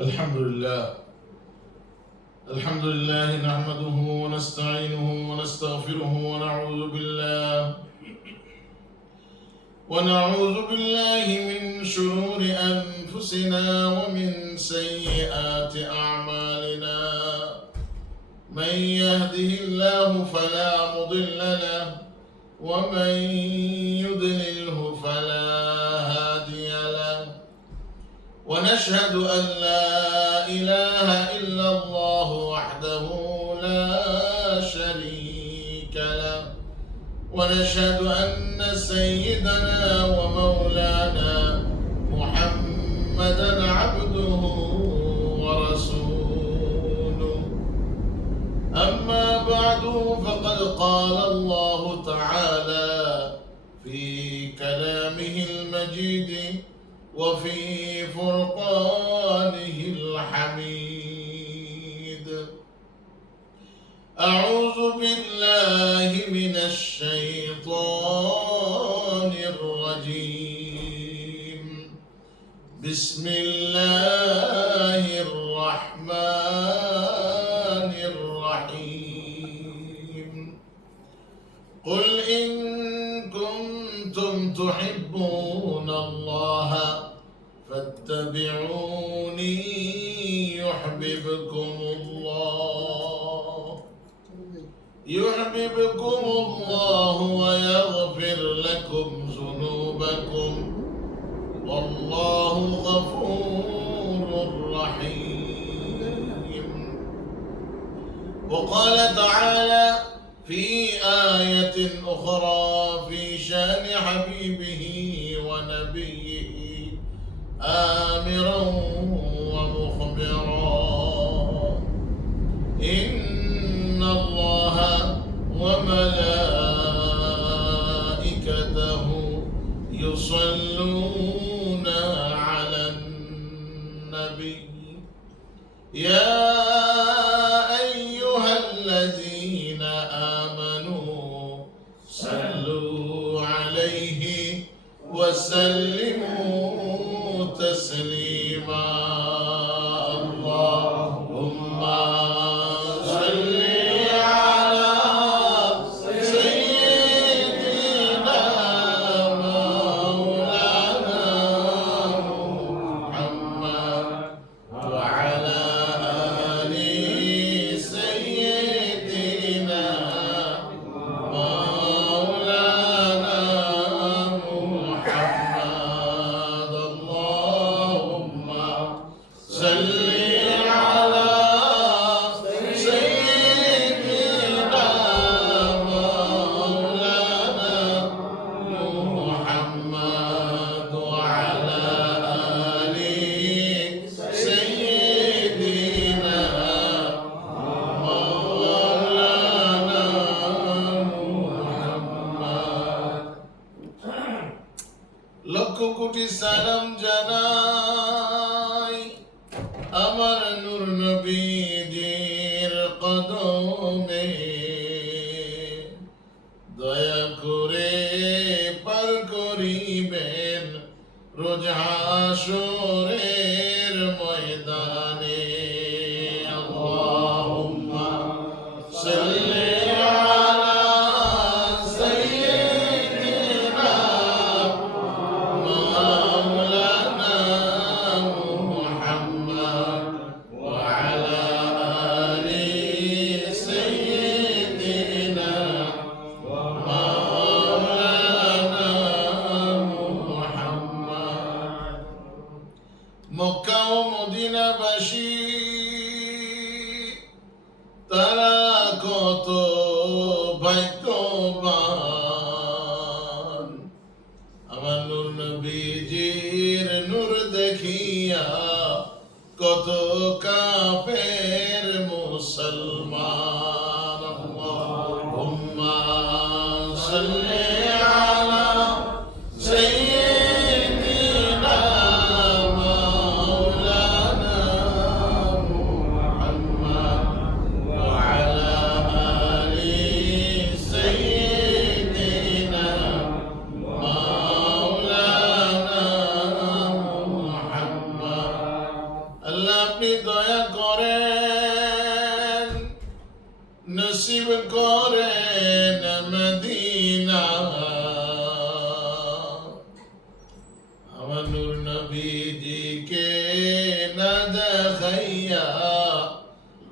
الحمد لله نحمده ونستعينه ونستغفره ونعوذ بالله من شرور أنفسنا ومن سيئات أعمالنا. من يهده الله فلا مضل له ومن يضلله فلا هادي له، ونشهد أن لا إله إلا الله وحده لا شريك له، ونشهد أن سيدنا ومولانا محمدا عبده ورسوله. أما بعد فقد قال الله تعالى في كلامه المجيد وفي فرقانه الحميد: أعوذ بالله من الشيطان الرجيم. بسم الله الرحمن الرحيم. قل إن كنتم تحبون الله فاتبعوني يحببكم الله ويغفر لكم ذنوبكم، والله غفور رحيم. وقال تعالى في آية أخرى في شأن حبيبه ونبيه آمرا ومخبرا: إن الله وملائكته يصلون على النبي يا أيها الذين آمنوا صلوا عليه وسلموا تسليما. اللهم صل على سيدنا مولانا محمد وعلى آل سيدنا مولانا محمد. اللهم صل على سيدنا مولانا محمد وعلى آل سيدنا مولانا محمد. লক্ষ কোটি সালাম জানাই আমার নূর নবীজির কদমে, দয়া করে পার করিবেন রোজ হাসরের ময়দানে। আল্লাহুম্মা সাল্লি আলা সাইয়্যিদিনা مولانا محمد وعلى آل سيدنا مولانا محمد। মক্কা ও মদিনাবাসী তারা কত ভাগ্যবান, আমার নূর নবীজির নূর দেখিয়া কত কাফের মুসলমান। আল্লাহুম্মা সাল্লি আলা সাইয়্যিদিনা মাওলানা মুহাম্মদ ওয়া আলা আলি সাইয়্যিদিনা مولانا আমার নূর নবীজিকে না দেখাইয়া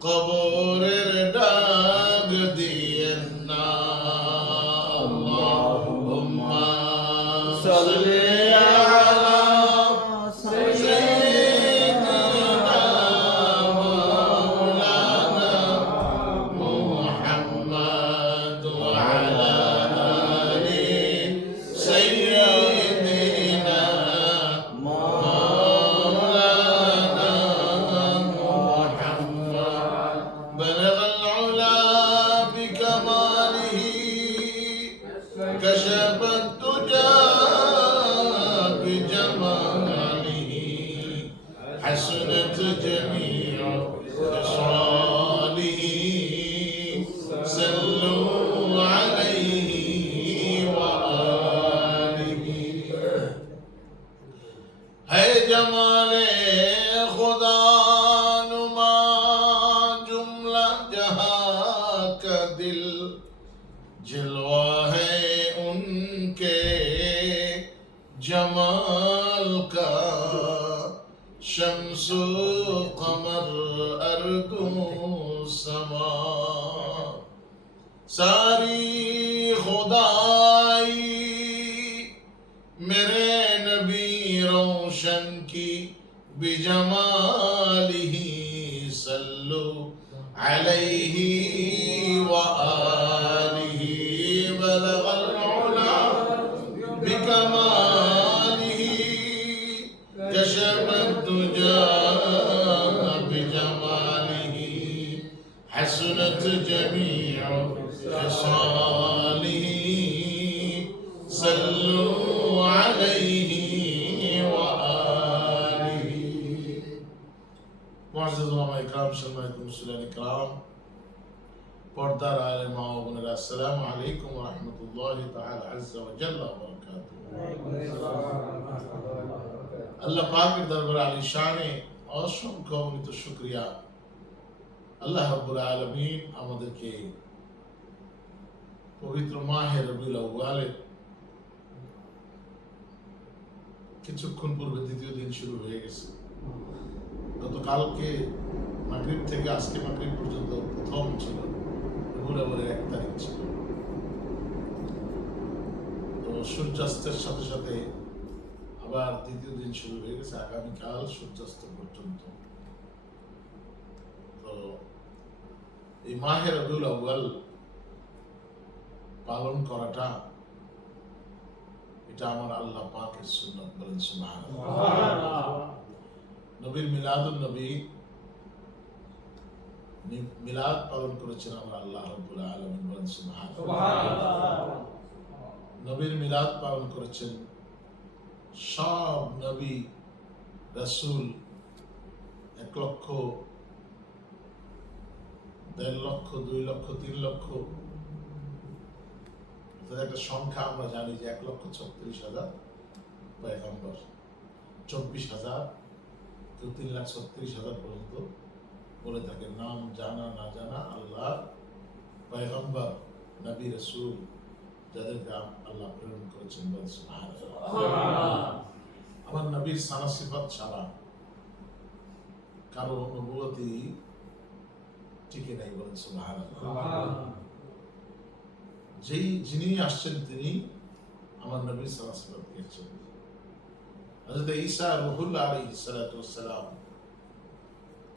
কবরের ডাক দিয়েন না। আল্লাহুম্মা সাল্লি আলা সাইয়্যিদিনা মাওলানা মুহাম্মদ ওয়া আলা আলি সাইয়্যিদিনা মাওলানা মুহাম্মদ بلغ العلا بكماله كشف الدجى بجماله حسنت جميع خصاله صلوا عليه وآله ہے جمال خدا نما جملہ جہاں کا دل جلوہ ہے ان کے جمال کا شمس و قمر ارض و سما ساری خدائی میرے نبی روشن کی بجمالہ صلو علیہ وآلہ بلغ العلا بکمالہ کشف الدجى بجمالہ حسنت جميع خصاله صلوا عليه وآله معزز علماء اکرام সম্মানিত মুসলিম ইকরাম পর্দার আলেম মা ও বোনেরা আসসালামু আলাইকুম ওয়া রাহমাতুল্লাহি তাআলা আযজা ওয়া জাল্লা ওয়া বারাকাতুহু। আল্লাহ পাকের দরবারে আলিশানে অসংখ্য অগণিত শুকরিয়া। আল্লাহ রাব্বুল আলামিন আমাদেরকে পবিত্র মাহে রবিউল আউয়ালের কিছুক্ষণ পূর্বে দ্বিতীয় দিন শুরু হয়ে গেছে। গতকালকে মাগরিব থেকে আজকে মাগরিব পর্যন্ত প্রথম ছিল, রবিউল আউয়ালের 1 তারিখ ছিল। তো সূর্যাস্তের সাথে সাথে আবার দ্বিতীয় দিন শুরু হয়ে গেছে, আগামীকাল সূর্যাস্ত পর্যন্ত। তো এই মাহে রবিউল আউয়াল পালন করাটা এটা আমার আল্লাহ পাকের সুন্নাত, বলেন সুবহানাল্লাহ। নবীর মিলাদুন নবী মিলাদ পালন করেছেন আমরা আল্লাহ রাব্বুল আলামিন, বলেন সুবহানাল্লাহ। নবীর মিলাদ পালন করেছেন সব নবী রাসূল, 1 লক্ষ, 1.5 লক্ষ, 2 লক্ষ, 3 লক্ষ, একটা সংখ্যা আমরা জানি যে 1,36,000 পয়গম্বর, 24,000, কেউ 3,36,000 পর্যন্ত বলে থাকে। নাম জানা না জানা আল্লাহ পয়গম্বর নবী রাসূল যাদেরকে আল্লাহ প্রেরণ করেছেন, বলেন সুবহানাল্লাহ। আমার নবীর সানা সিফাত ছাড়া কারো নবুয়তি টিকে নাই, বলেন সুবহানাল্লাহ। যিনি আসছেন তিনি আমার নবীর সানা সিফাত পেয়েছেন। হযরত ঈসা রূহুল্লাহ আলাইহিস সালাতু ওয়াস সালাম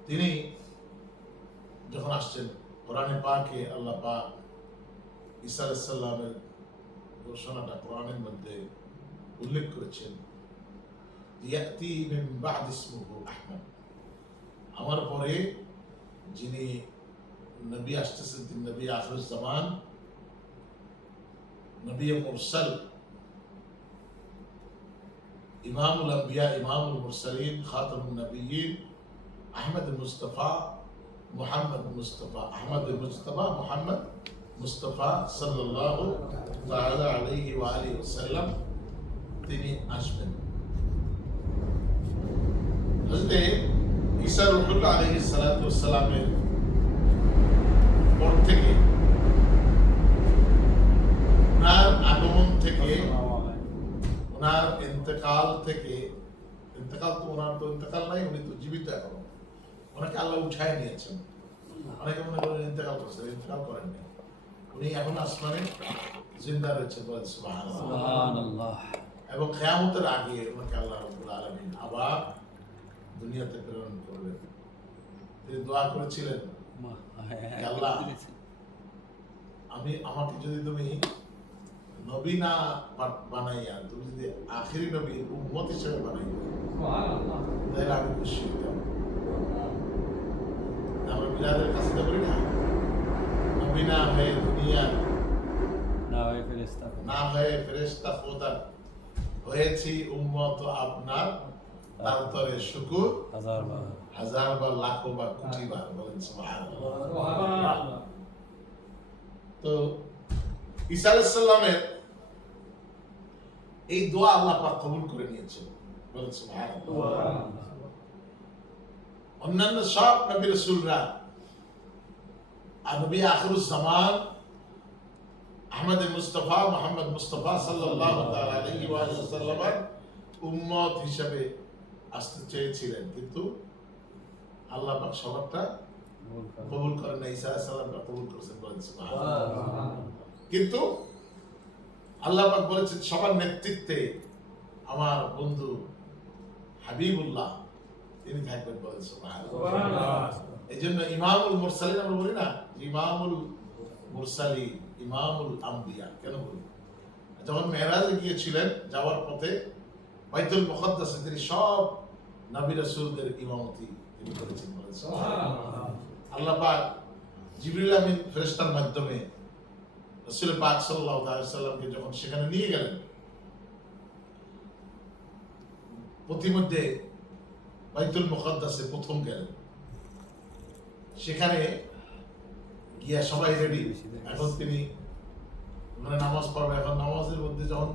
তিনি যখন আসছেন, কোরআনে পাকে আল্লাহ পাক ঈসা আলাইহিস সালামের ঘোষণাটা কোরআনের মধ্যে উল্লেখ করেছেন, ইয়াতি মিন বা'দ ইসমুহু আহমদ, আমার পরে যিনি নবী আসতেছেন তিনি নবী আখিরুজ জামান, নবী মুরসাল, ইমামুল আম্বিয়া, ইমামুল মুরসালিন, খাতামুন নবিয়্যিন, আহমদ মুস্তাফা, মুহাম্মদ মুস্তাফা, আহমদ মুস্তাফা, মুহাম্মদ মুস্তাফা সাল্লাল্লাহু তাআলা আলাইহি ওয়া আলিহি ওয়াসাল্লাম তিনি আসবেন। হযরত ঈসা রূহুল্লাহ আলাইহিস সালাতু ওয়াস সালামের পর থেকে, ওনার আগমন থেকে ওনার ইন্তেকাল থেকে, ইন্তেকাল তো ওনার তো ইন্তেকাল নাই, উনি তো জীবিত এখনো, ওনাকে আল্লাহ উঠায় নিয়েছেন। অনেকে মনে করেন ইন্তেকাল করছেন, ইন্তেকাল করেননি, উনি এখন আসমানে জিন্দা রয়েছেন, বলেন সুবহানাল্লাহ। এবং কিয়ামতের আগে ওনাকে আল্লাহ রাব্বুল আলামিন আবার দুনিয়াতে প্রেরণ করবেন। তিনি দোয়া করেছিলেন, আল্লাহ আমাকে যদি তুমি নবী না বানাইয়া, তুমি যদি আখিরি নবী উম্মত হিসেবে বানাইয়া, তাহলে আমি খুশি হইতাম। আমরা মিলাদের কাছে তো বলি না, নবী না হয়ে দুনিয়ার, না হয়ে ফেরেশতা খোদা হয়েছি উম্মত আপনার, তারপরে শুকুর হাজার বার, লাখো বার, কোটি বার, বলেন সুবহানাল্লাহ। তো ঈসা আলাইহিস সালামের এই দোয়া আল্লাহ পাক কবুল করে নিয়েছেন, বলেন সুবহানাল্লাহ। অন্যান্য সব নবী রাসূলরা আর নবী আখিরুজ জামান আহমদ মুস্তাফা মুহাম্মদ মুস্তাফা সাল্লাল্লাহু তাআলা আলাইহি ওয়া সাল্লামের উম্মত হিসেবে আসতে চেয়েছিলেন, কিন্তু আল্লাহ পাক সবারটা কবুল করেন না। ঈসা আলাইহিস সালামটা কবুল করেছেন, বলেন সুবহানাল্লাহ। কিন্তু আল্লাহ পাক বলেছেন সবার নেতৃত্বে আমার বন্ধু হাবিবুল্লাহ তিনি থাকবেন, বলেন সুবহানাল্লাহ। এই জন্য ইমামুল মুরসালিন আমরা বলি না, ইমামুল মুরসালিন, ইমামুল আম্বিয়া কেন বলি? যখন মেরাজে গিয়েছিলেন, যাওয়ার পথে বাইতুল মুকদ্দাসে তিনি সব নবী রাসূলদের ইমামতি তিনি করেছেন, বলেন সুবহানাল্লাহ। আল্লাহ পাক জিবরিল আমিন ফেরেশতার মাধ্যমে রাসূল পাক সাল্লাল্লাহু আলাইহি ওয়াসাল্লামকে যখন সেখানে নিয়ে গেলেন, প্রতিমধ্যে বাইতুল মুকদ্দাসে প্রথম গেলেন, সেখানে গিয়া সবাই রেডি, এখন তিনি মানে নামাজ পড়বে। এখন নামাজের মধ্যে যখন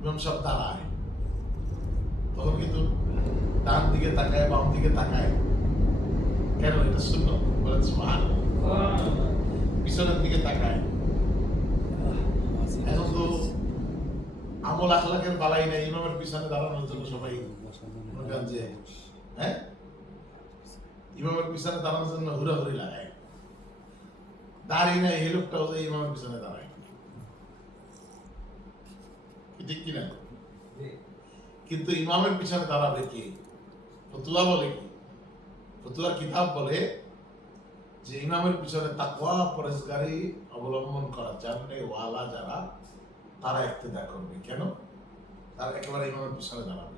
ইমাম সাহেব দাঁড়ায়, তখন কিন্তু ডান দিকে তাকায়, বাম দিকে তাকায়, কেন? এটা সুন্নাত, বলেন সুবহানাল্লাহ। পিছনের দিকে তাকায়। এখন তো আমল আখলাকের বালাই নাই, ইমামের পিছনে দাঁড়ানোর জন্য সবাই যে হ্যাঁ ইমামের পিছনে দাঁড়ানোর জন্য হুড়াহুড়ি লাগায়। দাঁড়িয়ে নাই এই লোকটাও যে ইমামের পিছনে দাঁড়ায়, ঠিক কিনা? কিন্তু ইমামের পিছনে দাঁড়াবে কি? ফতুয়া বলে কি? ফতুয়ার কিতাব বলে যে ইমামের পিছনে তাকওয়া পরহেজগারি অবলম্বন করা জানলে ওয়ালা যারা, তারা ইক্তেদা করবে। কেন? তারা একেবারে ইমামের পিছনে দাঁড়াবে।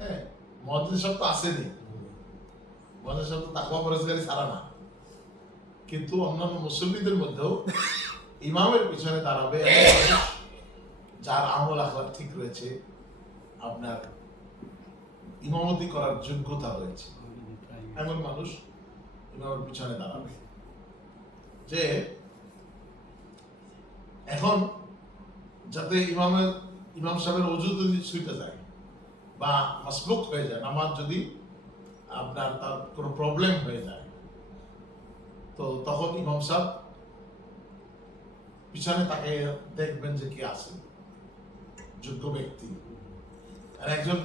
হ্যাঁ, মুয়াজ্জিন শব্দ আসেনি, মুয়াজ্জিন শব্দ তাকওয়া পরহেজগারি ছাড়া না, কিন্তু অন্যান্য মুসল্লিদের মধ্যেও ইমামের পিছনে দাঁড়াবে যার আমল আখলাক ঠিক রয়েছে, আপনার ইমামতি করার যোগ্যতা রয়েছে, এমন মানুষ ইমামের পিছনে দাঁড়াবে। যে এখন যাতে ইমাম সাহেবের ওযু যদি ছুটে যায় বা মাসবুক হয়ে যায়, নামাজ যদি আপনার তার কোনো প্রবলেম হয়ে যায়, তো তখন ইমাম সাহেব পিছনে তাকে দেখবেন যে কি আছে যোগ্য ব্যক্তি। আর একজন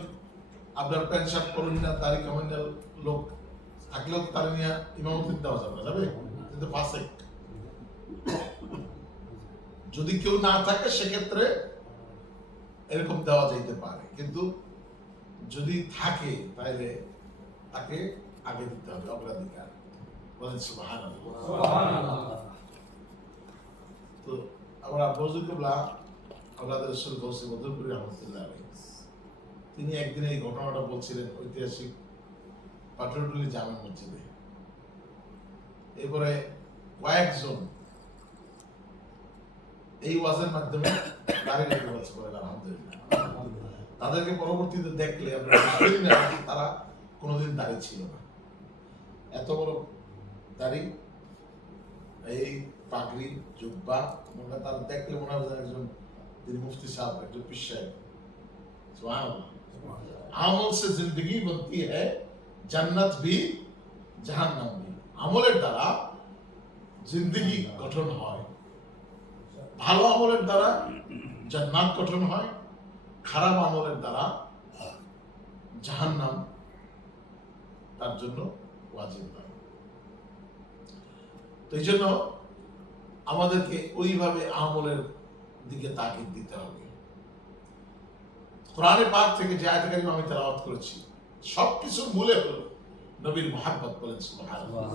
আপনার প্যান্ট শার্ট পরেন না, তারই কমান্ডার লোক থাকলেও তার নিয়ে ইমামতি দেওয়া যাবে, কিন্তু ফাসেক। যদি কেউ না থাকে সেক্ষেত্রে এরকম দেওয়া যাইতে পারে, কিন্তু যদি থাকে তাহলে তাকে আগে দিতে হবে, অগ্রাধিকার, বলেন সুবহানাল্লাহ। তো আমরা বজুকুল্লাহ আল্লাহর রাসূল গৌসে মধুপুরী রাহমাতুল্লাহ আলাইহি, তিনি একদিন এই ঘটনাটা বলছিলেন ঐতিহাসিক পাটুরটুলি জামে মসজিদে। এরপরে কয়েকজন এই ওয়াজের মাধ্যমে দাঁড়িয়ে রেখে বলছে, আলহামদুলিল্লাহ। তাদেরকে পরবর্তীতে দেখলে তারা কোনোদিন দাঁড়িয়ে ছিল না, এত বড় দাড়ি, এই পাগড়ি, জুব্বা, তার দেখলে মনে হয় একজন তিনি মুফতি সাহেব, একজন পীর সাহেব। সুবহানাল্লাহ। আমল से जिंदगी बनती है, জান্নাত भी জাহান্নাম भी। আমলের দ্বারা জিন্দেগি গঠন হয়, ভালো আমলের দ্বারা জান্নাত গঠন হয়, খারাপ আমলের দ্বারা জাহান্নাম তার জন্য ওয়াজিব নয়। তো এই জন্য আমাদেরকে ওইভাবে আমলের দিকে তাকিদ দিতে হবে। কোরআনে পাক থেকে যে আয়াত কারিমা আমি তেলাওয়াত করেছি সবকিছুর মূলে হলো নবীর মুহাব্বত। বলেন সুবহানাল্লাহ।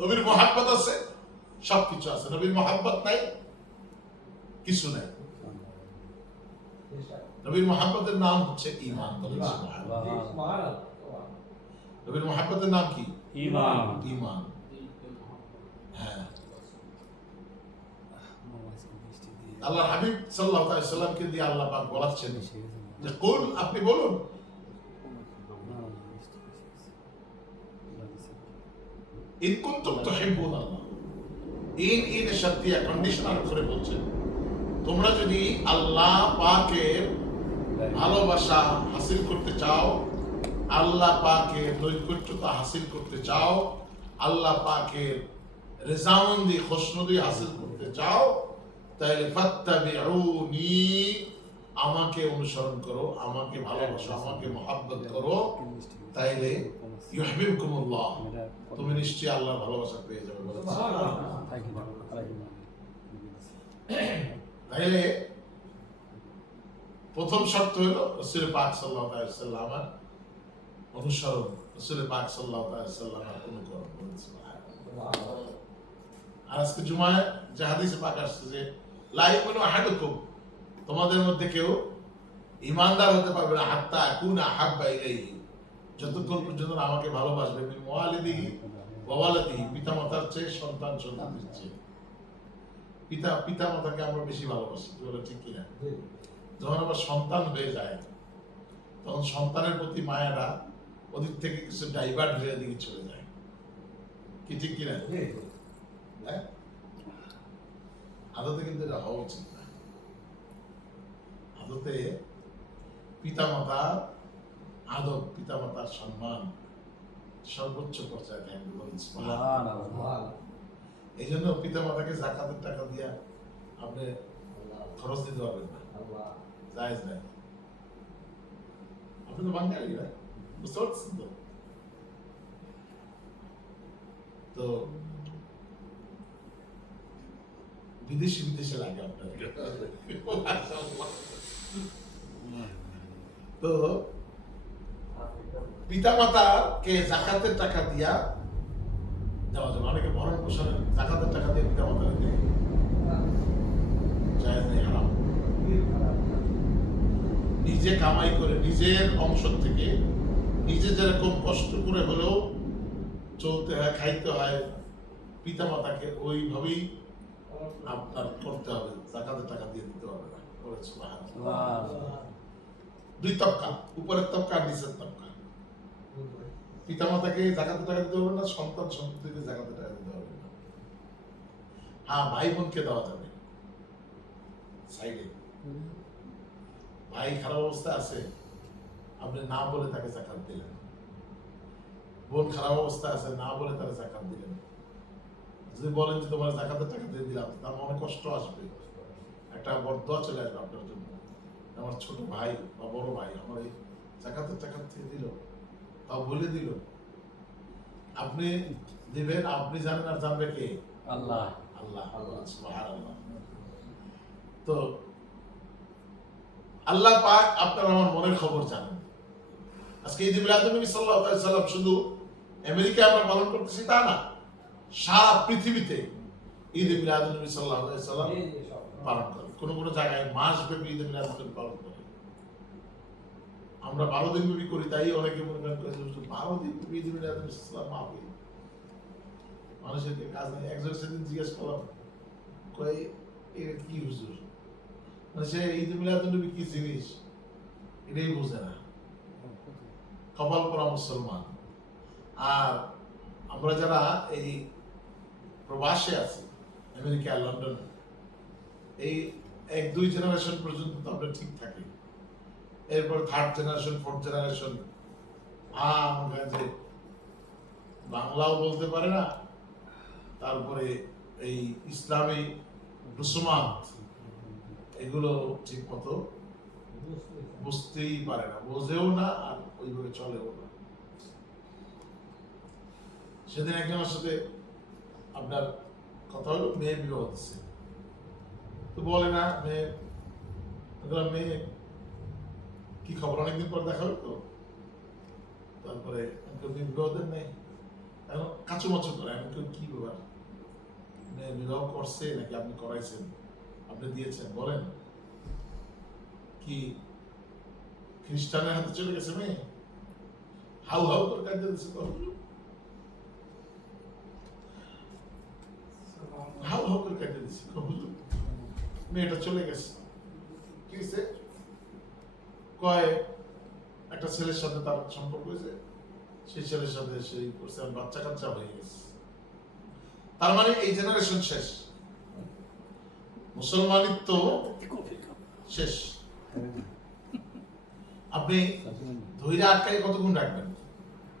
নবীর মুহাব্বত আছে, সবকিছু আছে। নবীর মুহাব্বত নাই, কিছু নাই। নবীর মুহাব্বতের নাম হচ্ছে ঈমান। বলেন সুবহানাল্লাহ। নবীর মুহাব্বতের নাম কি? ঈমান। ঈমান। হ্যাঁ, আল্লাহ হাবিব সাল্লাল্লাহু আলাইহি ওয়াসাল্লামকে দিয়ে আল্লাহ পাক বলাচ্ছেন যে কুল, আপনি বলুন, ইন কুনতুম তুহিব্বুনাল্লাহ। ইন শারতিয়া, কন্ডিশনাল করে বলছেন, তোমরা যদি আল্লাহ পাকের ভালোবাসা হাসিল করতে চাও, আল্লাহ পাকের নৈকট্যতা হাসিল করতে চাও, আল্লাহ পাকের রেজামন্দি খুশনুদি হাসিল করতে চাও, তাহলে ফাত্তাবিউনি, আমাকে অনুসরণ করো, আমাকে ভালোবাসো, আমাকে মুহাব্বত করো, তাইলে ইউহিব্বুকুমুল্লাহ, তুমি নিশ্চয়ই আল্লাহর ভালোবাসা পেয়ে যাবে। তাইলে প্রথম শর্ত হলো রাসূল পাক সাল্লাল্লাহু আলাইহি ওয়াসাল্লামের অনুসরণ, রাসূল পাক সাল্লাল্লাহু আলাইহি ওয়াসাল্লামের অনুকরণ। আর আজকে জুমায় যে হাদিসে পাক আসছে যে লা ইয়াকুনু আহাদুকুম, তোমাদের মধ্যে কেউ ঈমানদার হতে পারবে না হাত্তা আকুনা আহাব্বা ইলাইহি, যতক্ষণ পর্যন্ত আমাকে ভালোবাসবে, মিন ওয়ালিদিহি ওয়া ওয়ালাদিহি, পিতামাতার চেয়ে সন্তান সন্ততির চেয়ে। পিতামাতাকে আমরা বেশি ভালোবাসি, কি বলে ঠিক কিনা? যখন আবার সন্তান হয়ে যায় তখন সন্তানের প্রতি মায়াটা ওদিক থেকে কিছু ডাইভার্ট হয়ে দিকে চলে যায়, কি ঠিক কিনা? হ্যাঁ, আদতে কিন্তু এটা হওয়া উচিত না। আদতে পিতামাতার আদব, পিতামাতার সম্মান সর্বোচ্চ পর্যায়ে থাকবে। এই জন্য পিতামাতাকে যাকাতের টাকা দিয়ে আপনি খরচ দিতে পারবেন না, জায়েজ নাই। আপনি তো বাঙালি, না বুঝতে পারছেন তো? তো বিদেশে লাগে আপনার। তো পিতামাতাকে যাকাতের টাকা দিয়া দেওয়া যাবে। অনেকে ভরণ পোষণের যাকাতের টাকা দিয়ে পিতামাতাকে দেয়, জায়েজ নেই, হারাম। নিজে কামাই করে নিজের অংশ থেকে নিজে যেরকম কষ্ট করে হলেও চলতে হয়, খাইতে হয়, পিতামাতাকে ওইভাবেই আপনার করতে হবে, যাকাতের টাকা দিয়ে দিতে হবে না। দুই তবকা, উপরের তবকা আর নিচের তবকা। পিতামাতাকে যাকাতের টাকা দিতে হবে না, সন্তান সন্ততিকে যাকাতের টাকা দিতে হবে না। হ্যাঁ, ভাই বোনকে দেওয়া যাবে সাইডে। ভাই খারাপ অবস্থা আছে, আপনি না বলে তাকে যাকাত দিলেন। বোন খারাপ অবস্থা আছে, না বলে তারা যাকাত দিলেন। যদি বলেন যে তোমার যাকাতের টাকা দিয়ে দিলাম, তার মনে কষ্ট আসবে, একটা বরদোয়া চলে আসবে আপনার জন্য। আমার ছোট ভাই বা বড় ভাই আমার এই যাকাতের টাকা দিয়ে দিল, তাও বলে দিল। আপনি দিবেন, আপনি জানেন, আর জানবে কে? আল্লাহ। আল্লাহ, সুবহানাল্লাহ। তো আল্লাহ পাক আপনার আমার মনের খবর জানেন। আজকে ঈদ মিলাদুন নবী সাল্লাল্লাহু আলাইহি ওয়াসাল্লাম শুধু আমেরিকায় আমরা পালন করতেছি তা না, সারা পৃথিবীতে ঈদ মিলাদুন নবী সাল্লাল্লাহু আলাইহি ওয়াসাল্লাম পালন করে। কোন জায়গায় মাস ব্যাপী ঈদ মিলাদুন নবী পালন করে। আমরা 12 দিন ব্যাপী করি, তাই অনেকে মনে করেন 12 দিন ব্যাপী ঈদ মিলাদুন নবী সাল্লাল্লাহু আলাইহি ওয়াসাল্লাম মানুষের কাজ নেই। একজন সেদিন জিজ্ঞেস করলাম, কই এটা কি হুজুর, মানে সে ঈদ মিলাদুন নবী কি জিনিস এটাই বোঝে না, কপাল পরা মুসলমান। আর আমরা যারা এই প্রবাসে আছি, আমেরিকা, লন্ডন, এই 1-2 জেনারেশন পর্যন্ত তো আমরা ঠিক থাকি। এরপর 3rd জেনারেশন, 4th জেনারেশন যে বাংলাও বলতে পারে না, তারপরে এই ইসলামী রুসুমাত এগুলো ঠিক মতো বুঝতেই পারে না, বোঝেও না, আর ওইভাবে চলেও না। সেদিন একজনের সাথে আপনার কথা হলো, মেয়ে বিবাহ হচ্ছে, তো বলে না মেয়ে, মেয়ে কি খবর, অনেকদিন পর দেখা হলো তো, তারপরে বিবাহ দেন নেই, এখন কাচু মাচু করে, আমি কেউ কি ব্যাপার, মেয়ে বিবাহ করছে নাকি আপনি করাইছেন, আপনি দিয়েছেন, বলেন কি খ্রিস্টানের হাতে চলে গেছে মেয়ে? হাউ হাউ করে কাঁদতে দিচ্ছে, হাউ হাউ করে কাঁদতে দিচ্ছে, মেয়েটা চলে গেছে। কি হয়েছে? কয় একটা ছেলের সাথে তার সম্পর্ক হয়েছে, সেই ছেলের সাথে সেই করছে, বাচ্চা কাচ্চা হয়ে গেছে। তার মানে এই জেনারেশন শেষ, মুসলমানিত্ব শেষ। আপনি ধৈর্য আটকায় কতক্ষণ রাখবেন?